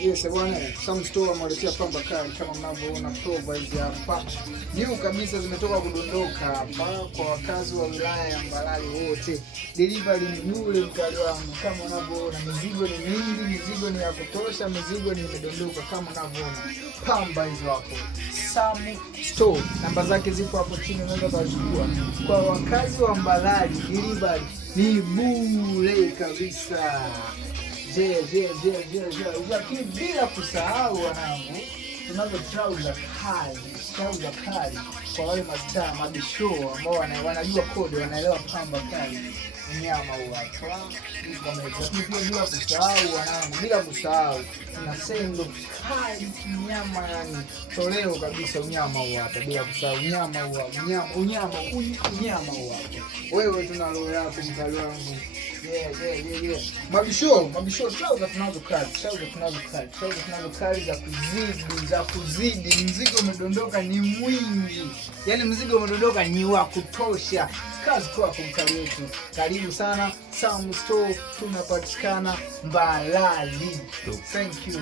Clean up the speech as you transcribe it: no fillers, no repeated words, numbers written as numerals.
Yes, bwana, Sam Store amewaletea pamba kali kama mnavyoona Prova hizi hapa. New kabisa zimetoka kudondoka hapa kwa wakazi wa wilaya ya Mbalali wote. Delivery ni yule mkali wangu kama unavyoona, mizigo ni mingi, mizigo ni ya kutosha, mizigo ni imedondoka kama unavyoona. Pamba hizo hapo. Sam Store. Namba zake zipo hapo chini, unaweza kuchukua. Kwa wakazi wa Mbalali, delivery ni bure kabisa. Lakini bila kusahau wanangu, tunazo trouser kali kwa wale mastaa mabisho ambao wanajua kodi, wanaelewa pamba kali. Unyama huapa bila kusahau na sendo kali kinyama, yani toleo kabisa. Unyama huapa bila kusahau unyama huapa. Wewe tuna roho yako mkali wangu. Mabisho trouser tunazo kali za kuzidi. Mzigo umedondoka ni mwingi, yani mzigo umedondoka ni wa kutosha. Kazi kwa mkali wetu. Karibu sana Sam Store, tunapatikana Mbalali. Thank you.